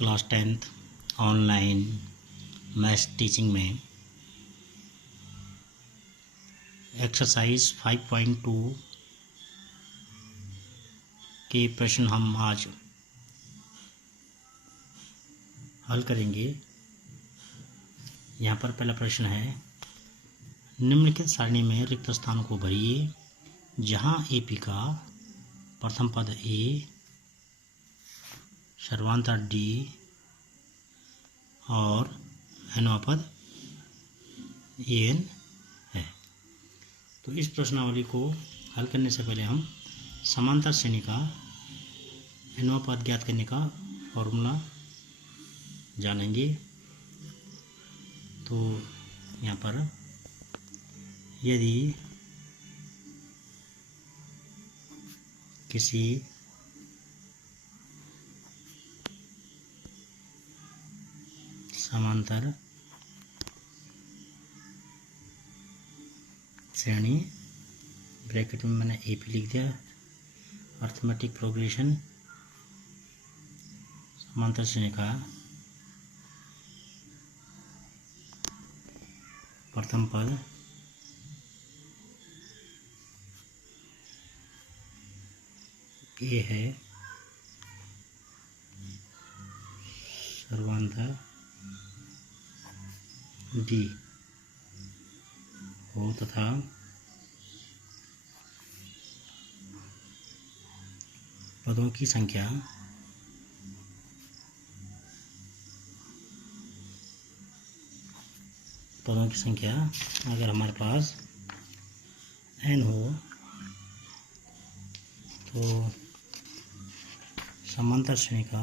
Class 10th online maths teaching में exercise 5.2 के प्रश्न हम आज हल करेंगे। यहाँ पर पहला प्रश्न है, निम्नलिखित सारणी में रिक्त स्थानों को भरिए जहाँ AP का प्रथम पद A, सर्वांतर D और nवां पद AN है। तो इस प्रश्नावली को हल करने से पहले हम समांतर श्रेणी का nवां पद ज्ञात करने का फॉर्मूला जानेंगे। तो यहाँ पर यदि किसी समांतर श्रेणी, ब्रैकेट में मैंने AP लिख दिया, अर्थमेटिक प्रोग्रेशन, समांतर श्रेणी का प्रथम पद A है, सर्वांतर D हो तथा पदों की संख्या अगर हमारे पास n हो तो समांतर श्रेणी का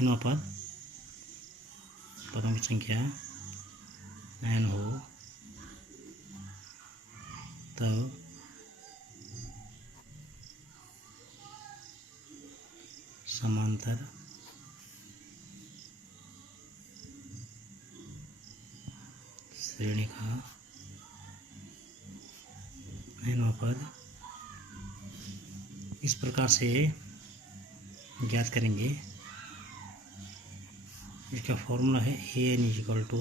nवां पद पदों की संख्या n हो तब समांतर श्रेणी का nवां पद इस प्रकार से ज्ञात करेंगे। इसका फॉर्मूला है AN इक्वल टू,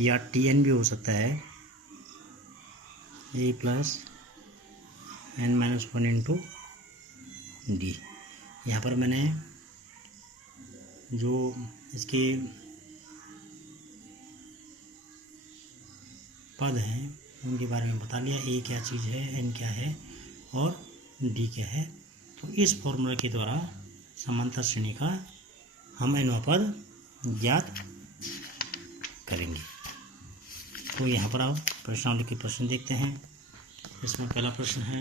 या TN भी हो सकता है, A plus n-1 into D। यहाँ पर मैंने जो इसके पद हैं उनके बारे में बता लिया, A क्या चीज़ है, N क्या है और D क्या है। तो इस फॉर्मूला के द्वारा समांतर श्रेणी का हम nवां पद ज्ञात करेंगे। तो यहाँ पर आप प्रश्नावली के प्रश्न देखते हैं। इसमें पहला प्रश्न है,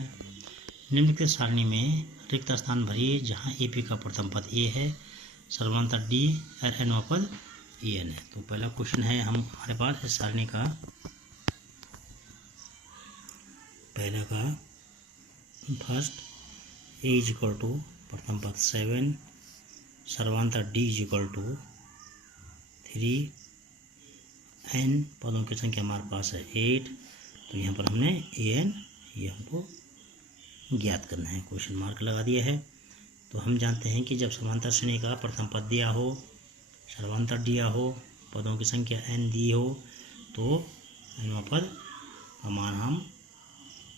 निम्नलिखित सारणी में रिक्त स्थान भरिए जहाँ AP का प्रथम पद A है, सर्वांतर D और nवां पद AN है। तो पहला क्वेश्चन है, हमारे पास इस सारणी का पहला का first A is equal to प्रथम पद 7, सर्वांतर D is equal to 3, n पदों की संख्या हमारे पास है 8। तो यहाँ पर हमने AN ये हमको ज्ञात करना है, क्वेश्चन मार्क लगा दिया है। तो हम जानते हैं कि जब समांतर श्रेणी का प्रथम पद दिया हो, सर्वांतर दिया हो, पदों की संख्या n दी हो, तो nवां पद का मान हम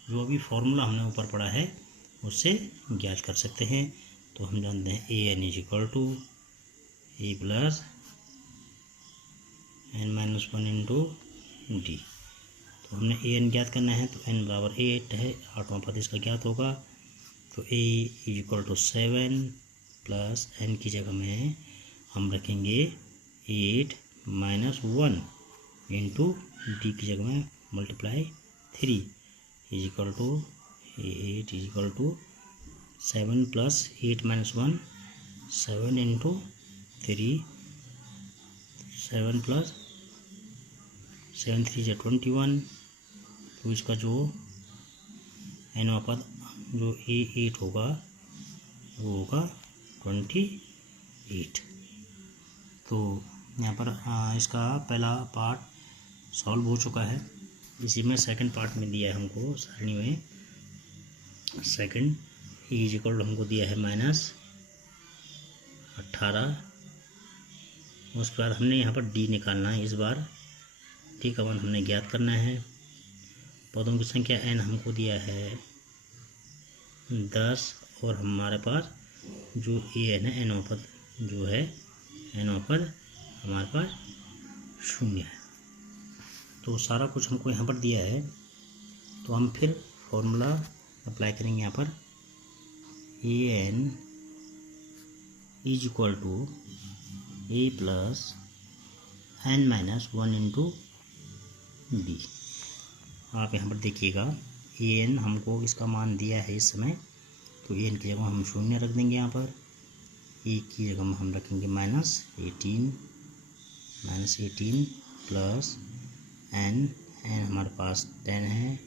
जो भी फॉर्मूला हमने ऊपर पढ़ा है उससे ज्ञात कर सकते हैं। तो हम जानते हैं AN is equal to A plus n-1 into D। तो हमने AN ज्ञात करना है, तो n बराबर 8 है, 8वां पद इसका ज्ञात होगा। तो A is equal to 7 plus n की जगह में हम रखेंगे 8 माइनस 1 इंटू D की जगह में multiply 3 is equal to 8 is equal to 7 plus 8 minus 1 7 into 3, 7 plus 7 3 जा 21। तो इसका जो nवां पद जो A8 होगा वो होगा 28। तो यहाँ पर इसका पहला पार्ट सॉल्व हो चुका है। इसी में सेकंड पार्ट में दिया है हमको सारणी में, सेकंड E इज इक्वल हमको दिया है -18 18। उसके बाद हमने यहाँ पर डी निकालना है। इस बार डी का मान हमने ज्ञात करना है। पदों की संख्या n हमको दिया है 10 और हमारे पास जो an है nवां पद जो है nवां पद हमारे पास 0 है। तो सारा कुछ हमको यहाँ पर दिया है। तो हम फिर फॉर्मूला अप्लाई करेंगे यहाँ पर। an is equal to a plus n minus 1 into D. आप यहाँ पर देखिएगा an हमको इसका मान दिया है इस समय, तो an की जगह हम 0 रख देंगे। यहाँ पर a की जगह हम रखेंगे -18 प्लस n हमारे पास 10 है,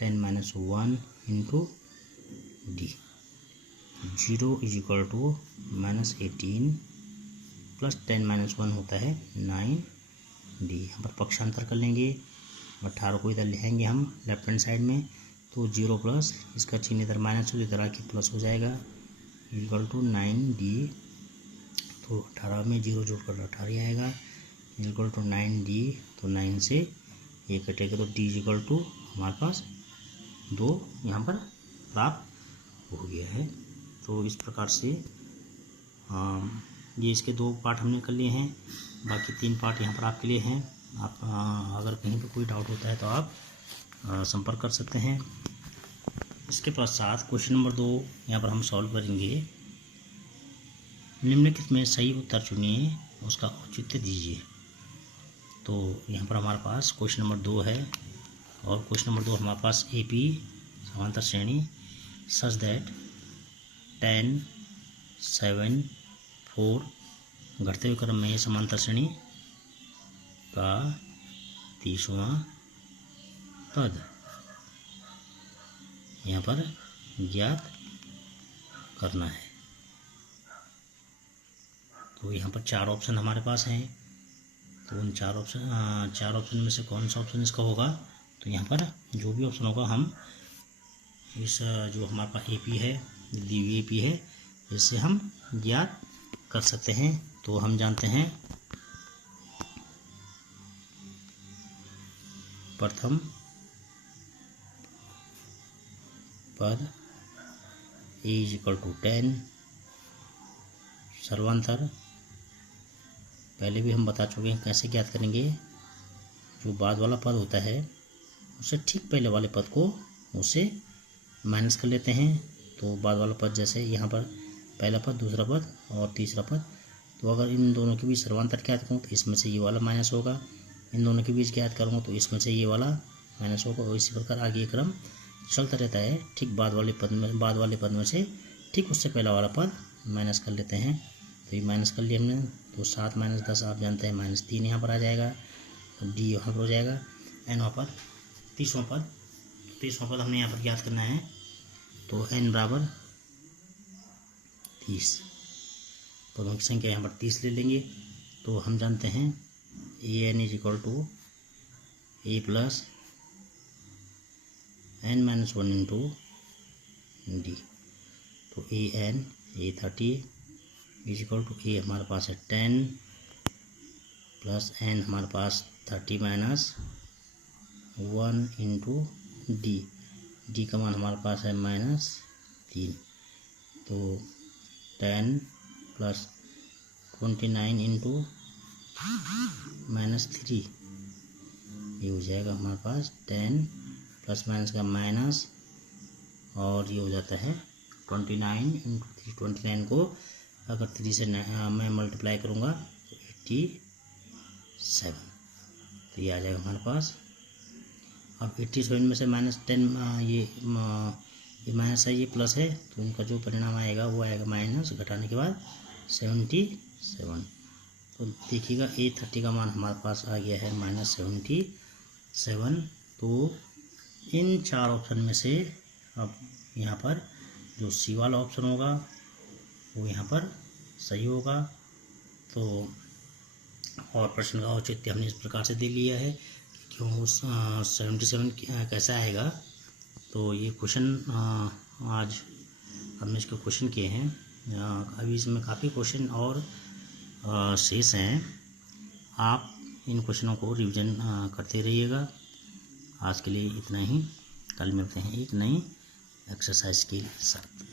10 minus 1 into D. 0 is equal to -18 plus 10 minus 1 होता है 9 डी। यहाँ पर पक्षांतर कर लेंगे, 18 को इधर लिखेंगे हम लेफ्ट हैंड साइड में, तो 0 प्लस इसका चिन्ह इधर माइनस हो इधर आके प्लस हो जाएगा इक्वल टू 9 डी। तो 18 में 0 जोड़कर 18 आएगा इक्वल टू 9 डी। तो 9 से 1 कटेगा तो डी इक्वल टू हमारे पास 2 यहाँ पर प्राप्त हो गया है। तो इस प्रकार से ये इसके 2 पार्ट हमने कर लिए हैं, बाकी 3 पार्ट यहाँ पर आपके लिए हैं। आप अगर कहीं पर कोई डाउट होता है तो आप संपर्क कर सकते हैं। इसके पश्चात क्वेश्चन नंबर 2 यहाँ पर हम सॉल्व करेंगे। निम्नलिखित में सही उत्तर चुनिए, उसका औचित्य दीजिए। तो यहाँ पर हमारे पास क्वेश्चन नंबर 2 है और क्वेश्चन नंबर 2 हमारे पास AP समांतर श्रेणी सच दैट 10, 7, 4 घटते हुए क्रम में ये समांतर श्रेणी का 30वां पद यहाँ पर ज्ञात करना है। तो यहाँ पर 4 ऑप्शन हमारे पास हैं। तो उन 4 ऑप्शन में से कौन सा ऑप्शन इसका होगा, तो यहाँ पर जो भी ऑप्शन होगा हम इस जो हमारे पास AP है, दी हुई AP है, इससे हम ज्ञात कर सकते हैं। तो हम जानते हैं प्रथम पद a इज इक्वल टू 10 सर्वांतर पहले भी हम बता चुके हैं कैसे ज्ञात करेंगे। जो बाद वाला पद होता है उससे ठीक पहले वाले पद को उससे माइनस कर लेते हैं। तो बाद वाला पद जैसे यहाँ पर पहला पद, दूसरा पद और तीसरा पद, तो अगर इन दोनों के बीच सर्वांतर ज्ञात करूँ तो इसमें से ये वाला माइनस होगा, इन दोनों के बीच ज्ञात करूँगा तो इसमें से ये वाला माइनस होगा। और इसी प्रकार आगे क्रम चलता रहता है। ठीक बाद वाले पद में से ठीक उससे पहला वाला पद माइनस कर लेते हैं। तो ये माइनस कर लिया हमने, तो 7 माइनस 10 आप जानते हैं -3 यहाँ पर आ जाएगा। तो डी यहाँ पर हो जाएगा। n पर 30वां पद हमने यहाँ पर ज्ञात करना है। तो n बराबर 30, पदों की संख्या यहाँ पर 30 ले लेंगे। तो हम जानते हैं an is equal to a plus n minus 1 into D. तो an a30 is equal to a हमारे पास है 10 प्लस n हमारे पास 30 माइनस 1 इंटू डी का मान हमारे पास है -3। तो 10 प्लस 29 इंटू -3 ये हो जाएगा हमारे पास 10 प्लस माइनस का माइनस और ये हो जाता है 29 इंटू 29 को अगर 3 से मैं मल्टीप्लाई करूँगा तो 87, तो ये आ जाएगा हमारे पास। अब 87 में से -10 ये माइनस है, ये प्लस है, तो इनका जो परिणाम आएगा वो आएगा माइनस, घटाने के बाद 77। तो देखिएगा A30 का मान हमारे पास आ गया है -77। तो इन 4 ऑप्शन में से अब यहाँ पर जो सी वाला ऑप्शन होगा वो यहाँ पर सही होगा। तो और प्रश्न का औचित्य हमने इस प्रकार से दे लिया है कि क्यों 77 कैसा आएगा। तो ये क्वेश्चन आज हमने इसके क्वेश्चन किए हैं अभी इसमें काफ़ी क्वेश्चन और शेष हैं। आप इन क्वेश्चनों को रिवीजन करते रहिएगा। आज के लिए इतना ही, कल मिलते हैं एक नई एक्सरसाइज के साथ।